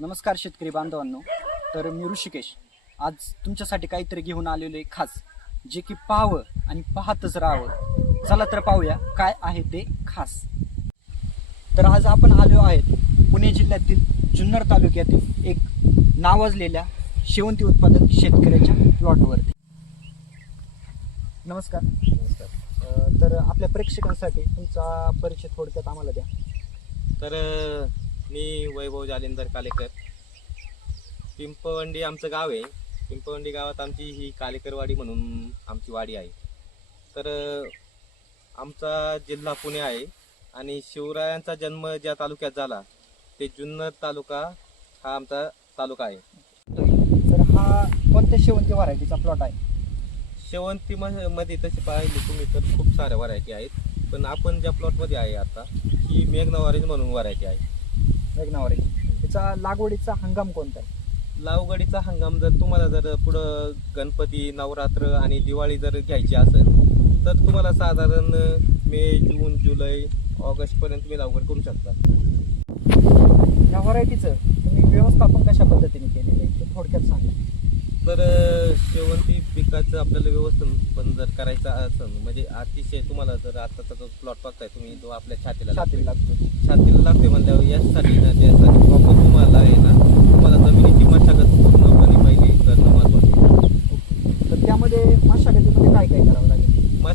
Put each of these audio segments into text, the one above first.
नमस्कार शेतकरी बांधवांनो. तर मी ऋषिकेश. आज तुमच्यासाठी काहीतरी घेऊन आलेलो आहे खास जे की पाहावं आणि पाहतच राहावं. चला तर पाहूया काय आहे ते खास. तर आज आपण आलो आहेत पुणे जिल्ह्यातील जुन्नर तालुक्यातील एक नावाजलेल्या शेवंती उत्पादक शेतकऱ्याच्या प्लॉटवरती. नमस्कार. अं, तर आपल्या प्रेक्षकांसाठी तुमचा परिचय थोडक्यात आम्हाला द्या. तर मी वैभव जालिंदर कालेकर. पिंपवंडी आमचं गाव आहे. पिंपवंडी गावात आमची ही कालेकरवाडी म्हणून आमची वाडी आहे. तर आमचा जिल्हा पुणे आहे आणि शिवरायांचा जन्म ज्या तालुक्यात झाला ते जुन्नर तालुका हा आमचा तालुका आहे. तर हा कोणत्या शेवंती व्हरायटीचा प्लॉट आहे? शेवंती मध्ये तसे पाहिले तुम्ही तर खूप साऱ्या व्हरायटी आहेत. पण आपण ज्या प्लॉटमध्ये आहे आता ही मेघनवारीज म्हणून व्हरायटी आहे. मेघनावरी. त्याचा लागवडीचा हंगाम कोणता आहे? लावगडीचा हंगाम जर तुम्हाला जर पुढं गणपती नवरात्र आणि दिवाळी जर घ्यायची असेल तर तुम्हाला साधारण मे जून जुलै ऑगस्ट पर्यंत तुम्ही लागवड करू शकता. या व्हरायटीचं तुम्ही व्यवस्थापन कशा पद्धतीने केलेलं आहे? ते थोडक्यात सांगा. तर शेवंती पिकाचं आपल्याला व्यवस्थापन जर करायचं असेल म्हणजे अतिशय तुम्हाला जर आताचा जो प्लॉट बघताय तुम्ही तो आपल्या छातीला लागतोय. छातीला लागतो छातीला लागते म्हणल्यावर यासाठी ना त्यासाठी प्रॉपर तुम्हाला आहे ना तुम्हाला जमिनीची मशागत पूर्णपणे पहिली करणं महत्वाचं आहे. तर त्यामध्ये मशागतीमध्ये काय काय करावं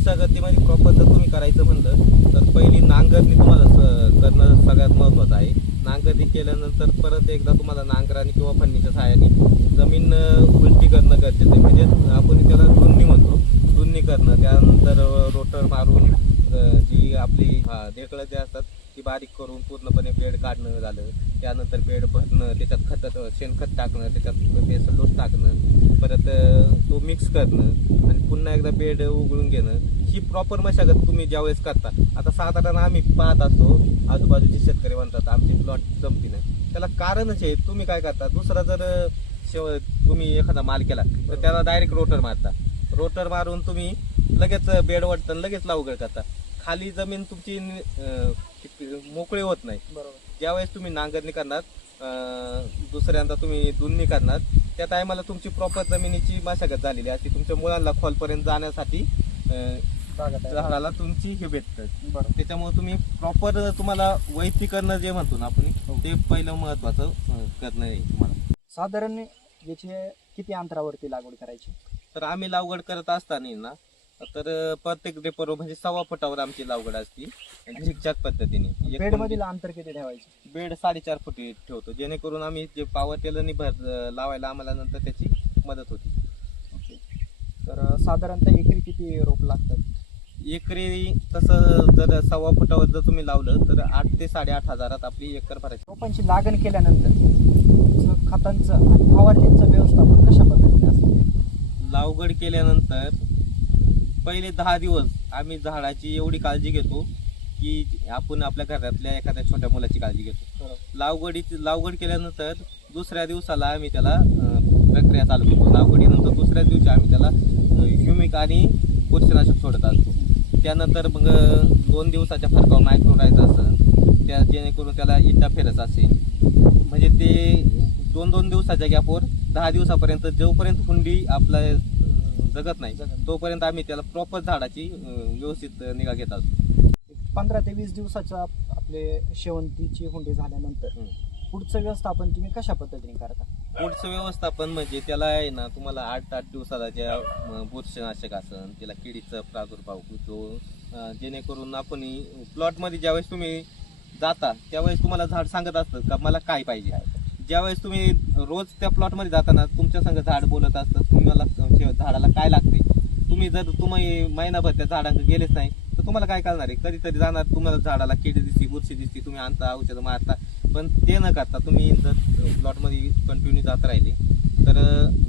लागेल मशागतीमध्ये प्रॉपर जर तुम्ही करायचं म्हणलं तर पहिली नांगरणी तुम्हाला स- करणं सगळ्यात महत्त्वाचं आहे. नांगरणी केल्यानंतर परत एकदा तुम्हाला नांगराने किंवा फन्नीच्या सहाय्याने जमीन उलटी करणं गरजेचं आहे. म्हणजे आपण त्याला दुन्नी म्हणतो. दुन्नी करणं त्यानंतर रोटर मारून जी आपली हा, ढेकळं जे असतात बारीक करून पूर्णपणे बेड काढणं झालं. त्यानंतर बेड भरणं त्याच्यात खत शेणखत टाकणं त्याच्यात बेसन लोट टाकणं परत तो मिक्स करणं आणि पुन्हा एकदा बेड उघडून घेणं. ही प्रॉपर मशागत तुम्ही ज्यावेळेस करता आता साधारण आम्ही पाहत असतो आजूबाजूचे शेतकरी म्हणतात आमची प्लॉट जमती नाही त्याला कारणच आहे तुम्ही काय करता? दुसरा जर शेव तुम्ही एखादा माल केला तर त्याला डायरेक्ट रोटर मारता. रोटर मारून तुम्ही लगेच बेड वाटतं लगेच लावगड करता. खाली जमीन तुमची मोकळी होत नाही. बरोबर. ज्यावेळेस तुम्ही नांगरणी करणार अं, दुसऱ्यांदा तुम्ही दुन्नी करणार त्या टायमाला तुमची प्रॉपर जमिनीची मशागत झालेली असते. तुमच्या मुलांना खोलपर्यंत जाण्यासाठी अं, बागात आहे. झाडाला तुमची हे भेटतं. बरोबर. त्याच्यामुळे तुम्ही प्रॉपर तुम्हाला वैयक्तिकरण जे म्हणतो ना आपण हो. ते पहिलं महत्वाचं अं, करणं आहे तुम्हाला. साधारण याची किती अंतरावरती लागवड करायची? तर आम्ही लागवड करत असताना ना तर प्रत्येक डेपर म्हणजे सव्वा फुटावर आमची लागवड असती. झिकझॅक पद्धतीने. बेड मधील अंतर किती ठेवायचे? बेड साडेचार फुटी ठेवतो. जेणेकरून आम्ही जे पावर टेलरनी भर लावायला आम्हाला नंतर त्याची मदत होती. ओके. तर साधारणतः एकरी किती रोप लागतात? एकरी तसं जर सव्वा फुटावर जर तुम्ही लावलं तर आठ ते साडेआठ हजारात आपली एकर भरायची. रोपांची लागण केल्यानंतर खतांचं आणि फवारणीचं व्यवस्थापन कशा पद्धतीने असतं? लावगड केल्यानंतर पहिले दहा दिवस आम्ही झाडाची एवढी काळजी घेतो की आपण आपल्या घरातल्या एखाद्या छोट्या मुलाची काळजी घेतो. लावगडीची लावगड केल्यानंतर दुसऱ्या दिवसाला आम्ही त्याला प्रक्रिया चालू करतो. लावगडीनंतर दुसऱ्या दिवशी आम्ही त्याला ह्युमिक आणि बुरशीनाशक सोडत असतो. त्यानंतर मग दोन दिवसाच्या फरकावर मायक्रोरायझ असेल त्या जेणेकरून त्याला इटा फेरस असेल. म्हणजे ते दोन दोन दिवसाच्या गॅपवर दहा दिवसापर्यंत जोपर्यंत हुंडी आपला अं, जगत नाही. तोपर्यंत आम्ही त्याला प्रॉपर झाडाची व्यवस्थित निगा घेत असतो पंधरा ते वीस दिवसाच्या आपले शेवंतीची हुंडी झाल्यानंतर. पुढचं व्यवस्थापन तुम्ही कशा पद्धतीने करता पुढचं व्यवस्थापन म्हणजे त्याला आहे ना तुम्हाला आठ आठ दिवसाला ज्या बुरशीनाशक असन त्याला किडीचा प्रादुर्भाव होतो जेणेकरून आपण प्लॉटमध्ये ज्यावेळेस तुम्ही जाता त्यावेळेस तुम्हाला झाड सांगत असतं का मला काय पाहिजे आहे ज्यावेळेस तुम्ही रोज त्या प्लॉटमध्ये जाताना तुमच्या संग झाड बोलत असतं तुम्हाला शे- झाडाला काय लागते? तुम्ही जर तुम्ही महिनाभर त्या झाडांकडे गेलेच नाही तर तुम्हाला काय करणार आहे? कधीतरी जाणार तुम्हाला झाडाला किडी दिसती बुरशी दिसती तुम्ही आणता औषधं मारता पण ते न करता तुम्ही जर प्लॉटमध्ये कंटिन्यू जात राहिले तर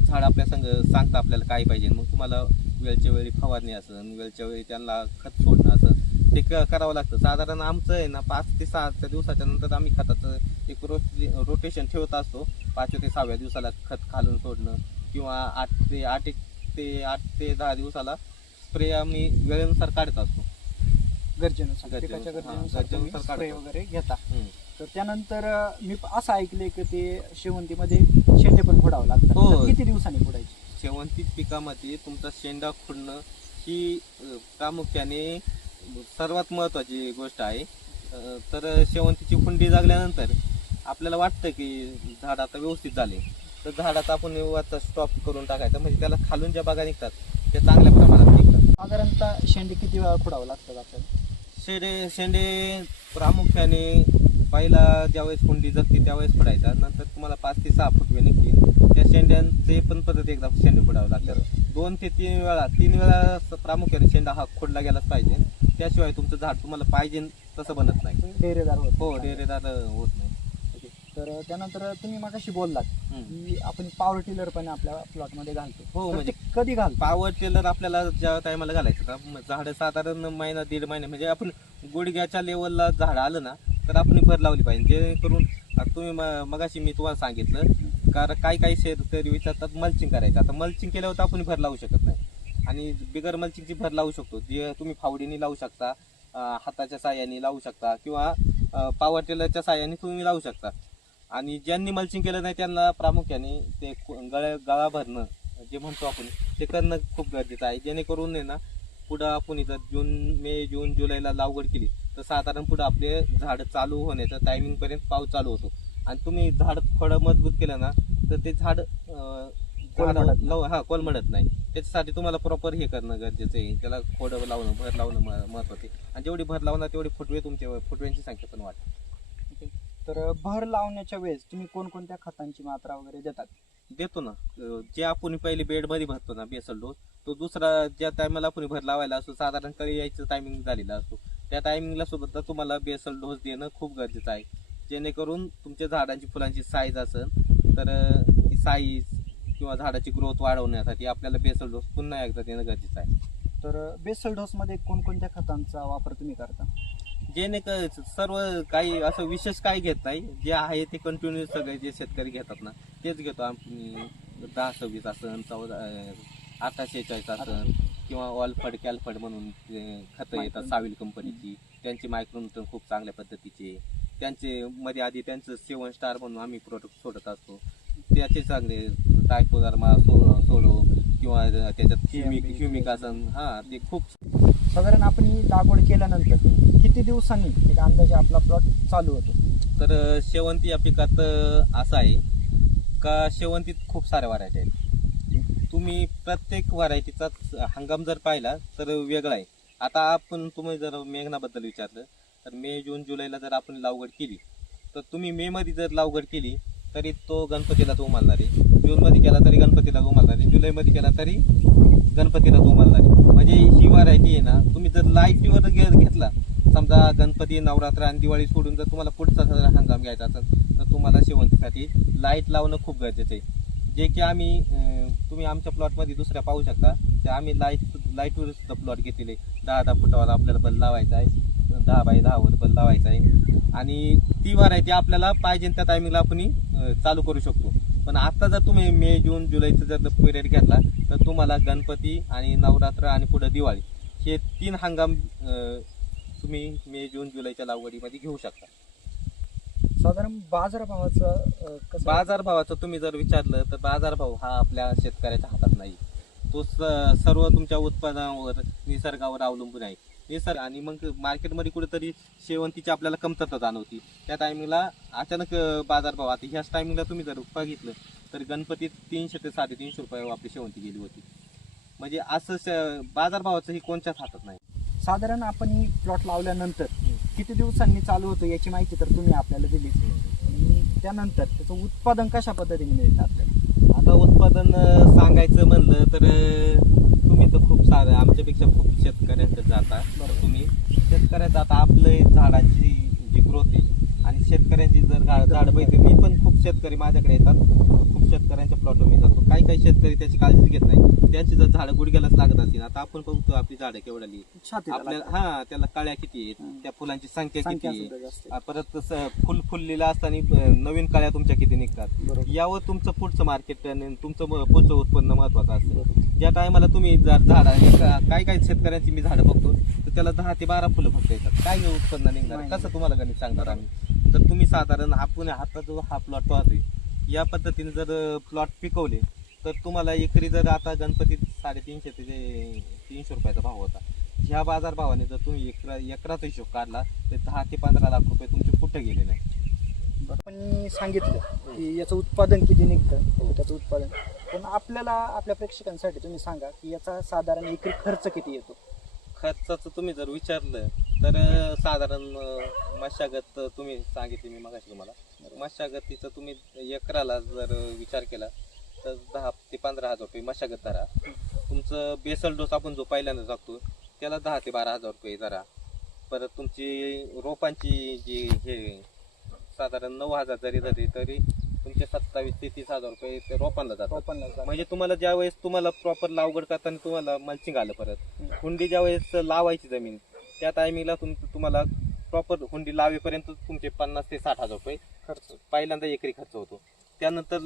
झाड आपल्या संग सांगतं आपल्याला काय पाहिजे? मग तुम्हाला वेळच्या वेळी फवारणी असेल वेळच्या वेळी त्यांना खत सोड ते करावं लागतं. साधारण आमचं आहे ना पाच ते सहा दिवसाच्या नंतर आम्ही खताचं एक रोट रोटेशन ठेवत असतो. पाचव्या ते सहाव्या दिवसाला खत खालून सोडणं किंवा आठ ते आठ एक ते आठ ते दहा दिवसाला स्प्रे आम्ही वेळेनुसार काढत असतो. गरजेनुसार. गरजेनुसार, पिकाच्या गरजेनुसार तुम्ही गरजेनुसार स्प्रे काढतो. वगैरे घेता. हम्म. तर त्यानंतर अं, मी असं ऐकलंय की ते शेवंतीमध्ये शेंडे पण फोडावं लागतात. हो. तर किती दिवसांनी फोडायचे? शेवंती पिकामध्ये तुमचा शेंडा खुडणं ही अ, प्रामुख्याने सर्वात महत्वाची गोष्ट आहे. अ, तर शेवंतीची खुंडी लागल्यानंतर आपल्याला वाटतं की झाड आता व्यवस्थित झाले. तर झाडाचा आपण वरचा स्टॉप करून टाकायचा. म्हणजे त्याला खालून ज्या बागा निघतात त्या चांगल्या प्रमाणात निघतात. साधारणतः शेंडे किती वेळा फोडावं लागतात आपल्याला? शेंडे शेंडे प्रामुख्याने पहिला ज्यावेळेस कुंडी जगते त्यावेळेस फोडायचा नंतर तुम्हाला पाच ते सहा फुटवे निघतील त्या शेंड्यांचे पण परत एकदा शेंडे फोडावे लागतात. दोन ते तीन वेळा तीन वेळा स- प्रामुख्याने शेंडा हा खोडला गेलाच पाहिजे. त्याशिवाय तुमचं झाड तुम्हाला पाहिजे तसं बनत नाही. डेरेदार होत हो डेरेदार होत नाही. ओके. तर त्यानंतर तुम्ही मागाशी बोललात हम्म. की आपण पॉवर टिलर पण आपल्या प्लॉटमध्ये घालतो. हो, तर म्हणजे- ते कधी घालतो? पॉवर टेलर आपल्याला ज्या टायमाला घालायचं का? म- झाडं साधारण महिना दीड महिना म्हणजे आपण गुडघ्याच्या लेवलला झाड आलं ना तर आपण भर लावली पाहिजे. जेणेकरून आता तुम्ही म- मगाशी मी तुम्हाला सांगितलं कारण काही काही शेतकरी विचारतात मल्चिंग करायचं. आता मल्चिंग केल्यावर तर आपण भर लावू शकत नाही. आणि बिगर मल्चिंगची भर लावू शकतो. जे तुम्ही फावडीने लावू शकता हाताच्या साह्याने लावू शकता किंवा पावर टेलरच्या साह्याने तुम्ही लावू शकता. आणि ज्यांनी मल्चिंग केलं नाही त्यांना प्रामुख्याने ते गळ गळा भरणं जे म्हणतो आपण ते करणं खूप गरजेचं आहे. जेणेकरून आहे ना पुढं आपण इथं जून मे जून जुलैला लागवड केली तर साधारण पुढं आपले झाड चालू होण्याचं टायमिंगपर्यंत पाऊस चालू होतो. आणि तुम्ही झाड फळं मजबूत केलं ना तर ते झाड नाही. लव हा कोलमडत नाही. त्याच्यासाठी तुम्हाला प्रॉपर हे करणं गरजेचं आहे. त्याला खोड लावणं भर लावणं महत्वाचं आहे. आणि जेवढी भर लावणार तेवढी फुटवे तुमच्या फुटव्यांची संख्या पण वाढते. तर भर लावण्याच्या वेळेस तुम्ही कोणकोणत्या खतांची मात्रा वगैरे देतात? देतो ना. जे आपण पहिले बेडमध्ये भरतो ना बेसल डोस तो दुसरा ज्या टायमाला आपण भर लावायला असतो साधारण कळी यायचं टायमिंग झालेला असतो. त्या टायमिंगला सुद्धा तुम्हाला बेसल डोस देणं खूप गरजेचं आहे. जेणेकरून तुमच्या झाडांची फुलांची साईज असेल तर साईज किंवा झाडाची ग्रोथ वाढवण्यासाठी आपल्याला बेसल डोस पुन्हा एकदा देणं गरजेचं आहे. तर बेसल डोस मध्ये कोणकोणत्या खतांचा वापर तुम्ही करता? जेणे सर्व काही असं विशेष काही घेत नाही. जे आहे ते कंटिन्यू सगळे जे शेतकरी घेतात ना तेच घेतो आम्ही. दहा सव्वीस असन चौदा अठरा शेहेचाळीस असन किंवा ऑलफड कॅलफड म्हणून खतं येतात. साविल कंपनीची. त्यांचे मायक्रोन्यूटन खूप चांगल्या पद्धतीचे. त्यांचे मध्ये आधी त्यांचं सेवन स्टार म्हणून आम्ही प्रोडक्ट सोडत असतो. त्याचे चांगले टायकोदर्मा सो सोडो किंवा त्याच्यात ह्युमिक. ह्युमिक असन. हा ते खूप साधारण आपण ही लागवड केल्यानंतर किती दिवसांनी एक अंदाजे आपला प्लॉट चालू होतो? तर शेवंती या पिकात असं आहे का शेवंतीत खूप साऱ्या व्हरायटी आहेत. तुम्ही प्रत्येक व्हरायटीचा हंगाम जर पाहिला तर वेगळा आहे. आता आपण तुम्ही जर मेघनाबद्दल विचारलं तर मे जून जुलैला जर आपण लागवड केली तर तुम्ही मे मध्ये जर लागवड केली तरी तो गणपतीला तो उमलणार आहे. जूनमध्ये केला तरी गणपतीला उमलणार आहे म्हणजे जुलैमध्ये केला तरी गणपतीला तो उमलणार आहे म्हणजे ही व्हरायटी आहे ना तुम्ही जर लाईटीवर घेतला समजा गणपती नवरात्र आणि दिवाळी सोडून जर तुम्हाला पुढचा हंगाम घ्यायचा असेल तर तुम्हाला शेवंतीसाठी लाइट लावणं खूप गरजेचं आहे. जे की आम्ही तुम्ही आमच्या प्लॉटमध्ये दुसऱ्या पाहू शकता ते आम्ही लाइट लाईटवर सुद्धा प्लॉट घेतलेले दहा दहा फुटावर आपल्याला बल लावायचा आहे. दहा बाय दहावर बल लावायचा आहे. आणि ती व्हरायटी आपल्याला पाहिजे त्या टायमिंगला आपण चालू करू शकतो. पण आता जर तुम्ही मे जून जुलैचा जर पिरियड घेतला तर तुम्हाला गणपती आणि नवरात्र आणि पुढे दिवाळी हे तीन हंगाम तुम्ही मे जून जुलैच्या लागवडीमध्ये घेऊ शकता. साधारण बाजारभावाचं बाजारभावाचं तुम्ही जर विचारलं तर बाजारभाव हा आपल्या शेतकऱ्याच्या हातात नाही. तो सर्व तुमच्या उत्पादनावर निसर्गावर अवलंबून आहे. निसर्ग आणि मग मार्केटमध्ये कुठेतरी शेवंतीची आपल्याला कमतरता जाणवती. त्या टायमिंगला अचानक बाजारभाव आता ह्याच टायमिंगला तुम्ही जर बघितलं तर गणपतीत तीनशे ते साडेतीनशे रुपये आपली शेवंती गेली होती. म्हणजे असं बाजारभावाचं ही कोणत्याच हातात नाही. साधारण आपण ही प्लॉट लावल्यानंतर किती दिवसांनी चालू होतो याची माहिती तर तुम्ही आपल्याला दिलीच. आणि त्यानंतर त्याचं उत्पादन कशा पद्धतीने मिळतं आपल्याला? आता उत्पादन सांगायचं म्हणलं तर तुम्ही तर खूप सारं आमच्यापेक्षा खूप शेतकऱ्यांकडे जाता. तुम्ही शेतकऱ्याचं आता आपलं झाडाची जी ग्रोथ आहे शेतकऱ्यांची जर झाडं पाहिजे मी पण खूप शेतकरी माझ्याकडे येतात. खूप शेतकऱ्यांच्या प्लॉटवर मी जातो. काही काही शेतकरी त्याची काळजीच घेत नाही. त्यांची जर झाडं गुडघ्यालाच लागत असतील आता आपण बघतो आपली झाडं केवढाली आपल्याला. हा त्याला कळ्या किती आहेत. त्या फुलांची संख्या किती आहे. परत फुल फुललेलं असताना नवीन कळ्या तुमच्या किती निघतात. यावर तुमचं पुढचं मार्केट तुमचं पुढचं उत्पन्न महत्वाचं असतं. ज्या टायमाला तुम्ही जर झाड काय काय शेतकऱ्यांची मी झाडं बघतो तर त्याला दहा ते बारा फुलं फक्त येतात. काय उत्पन्न निघणार. कसं तुम्हाला गणित सांगणार आम्ही? तर तुम्ही साधारण आपण हातात जो हा प्लॉट पाहतोय. या पद्धतीने जर प्लॉट पिकवले तर तुम्हाला एकरी जर आता गणपतीत साडेतीनशे ते तीनशे रुपयाचा भाव होता. ह्या बाजार भावाने जर तुम्ही एकरा एकराचा हिशोब काढला तर दहा ते पंधरा लाख रुपये तुमचे कुठे गेले नाही. आपण सांगितलं की याचं उत्पादन किती निघतं त्याचं उत्पादन. पण आपल्याला आपल्या प्रेक्षकांसाठी तुम्ही सांगा की याचा साधारण एकरी खर्च किती येतो? खर्चाचं तुम्ही जर विचारलं तर साधारण मशागत तुम्ही सांगितली मी मगाशी तुम्हाला. मशागतीचं तुम्ही एकराला जर विचार केला तर दहा ते पंधरा हजार रुपये मशागत धरा. तुमचं बेसल डोस आपण जो पहिल्यांदा टाकतो त्याला दहा ते बारा हजार रुपये धरा. परत तुमची रोपांची जी हे साधारण नऊ हजार जरी धरली तरी तुमचे सत्तावीस ते तीस हजार रुपये ते रोपांना जातात. रोपांना म्हणजे तुम्हाला ज्या वेळेस तुम्हाला प्रॉपर लागवड करताना तुम्हाला मल्चिंग आलं परत. हुंडी ज्या वेळेस लावायची जमीन त्या टायमिंगला तुम तुम्हाला प्रॉपर हुंडी लावेपर्यंत तुमचे पन्नास ते साठ हजार रुपये खर्च पहिल्यांदा एकरी खर्च होतो. त्यानंतर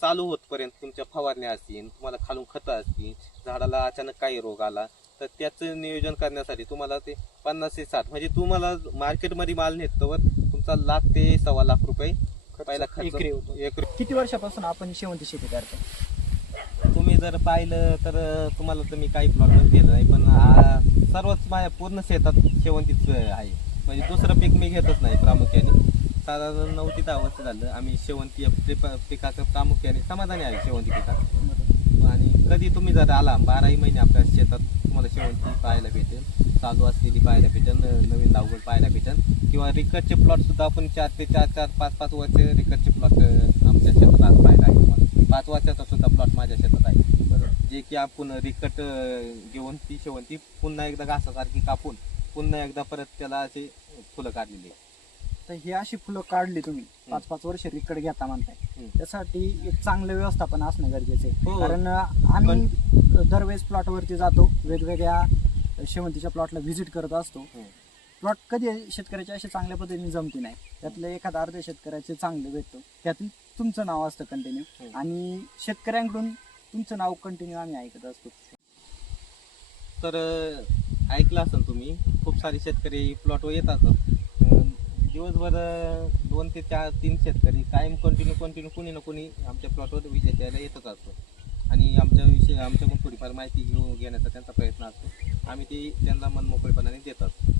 चालू होतपर्यंत तुमच्या फवारण्या असतील तुम्हाला खालून खतं असतील झाडाला अचानक काही रोग आला तर त्याचं नियोजन करण्यासाठी तुम्हाला ते पन्नास ते साठ म्हणजे तुम्हाला मार्केटमध्ये माल नेतोवर तुमचा लाख ते सव्वा लाख रुपये पहिला खर्च. एकरी किती वर्षापासून आपण शेवंती शेती करतो? तुम्ही जर पाहिलं तर तुम्हाला तर मी काही प्लॉट दिलं नाही पण सर्वच माझ्या पूर्ण शेतात शेवंतीच आहे. म्हणजे दुसरं पीक मी घेतच नाही प्रामुख्याने. साधारण नऊ ते दहा वर्ष झालं आम्ही शेवंती पिका- पिकाचं प्रामुख्याने समाधानी आहे शेवंती पिकात. आणि कधी तुम्ही जर आला बाराही महिने आपल्या शेतात तुम्हाला शेवंती पाहायला भेटेल चालू असलेली पाहायला भेटेल नवीन लागवड पाहायला भेटेल. किंवा रिकटचे प्लॉटसुद्धा आपण चार ते चार चार पाच पाच वर्ष रिकटचे प्लॉट आमच्या शेतात आज पाहायला आहे. पाच वर्षाचा सुद्धा प्लॉट माझ्या शेतात आहे. जे की आपण रिकट घेऊन ती शेवंती पुन्हा एकदा घासासारखी कापून पुन्हा एकदा परत त्याला असे फुलं काढलेली आहे. तर ही अशी फुलं काढली तुम्ही पाच पाच वर्ष रिकड घेता म्हणताय हम्म. त्यासाठी एक चांगलं व्यवस्थापन असणं गरजेचं आहे हो. कारण अं, आम्ही दरवेळेस प्लॉटवरती जातो वेगवेगळ्या शेवंतीच्या प्लॉटला व्हिजिट करत असतो हम्म. प्लॉट कधी शेतकऱ्याचे असे चांगल्या पद्धतीने जमती नाही त्यातलं एखादा अर्ध शेतकऱ्याचे चांगले भेटतो त्यातून तुमचं नाव असतं कंटिन्यू हम्म. आणि शेतकऱ्यांकडून तुमचं नाव कंटिन्यू आम्ही ऐकत असतो. तर अं, ऐकलं असेल तुम्ही खूप सारे शेतकरी प्लॉटवर येत असतात अं, दिवसभर अं, दोन ते चार तीन शेतकरी कायम कंटिन्यू कंटिन्यू कोणी ना कोणी आमच्या प्लॉटवर विजय द्यायला येतच असतो. आणि आमच्या विषयी आमच्याकडून थोडीफार माहिती घेऊन घेण्याचा त्यांचा प्रयत्न असतो. आम्ही ती त्यांना मनमोकळेपणाने देत असतो.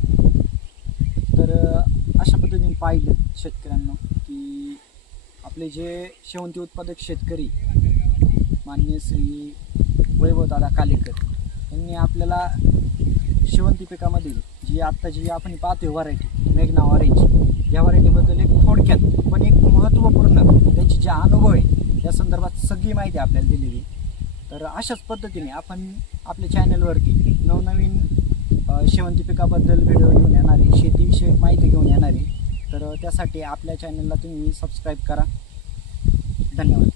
तर अं, अशा पद्धतीने पाहिलं शेतकऱ्यांना की आपले जे शेवंती उत्पादक शेतकरी मान्य श्री वैभवदादा कालेकर यांनी आपल्याला शेवंती पिकामधील जी आत्ता जी आपण पाहतोय व्हरायटी मेघना ऑरेंज या व्हरायटीबद्दल एक थोडक्यात पण एक महत्त्वपूर्ण त्यांचे जे अनुभव आहे त्या संदर्भात सगळी माहिती आपल्याला दिलेली आहे. तर अशाच पद्धतीने आपण आपल्या चॅनलवरती नवनवीन शेवंती पिकाबद्दल व्हिडिओ घेऊन येणार आहे शेतीविषयक माहिती घेऊन येणार आहे. तर त्यासाठी आपल्या चॅनलला तुम्ही सबस्क्राईब करा. धन्यवाद.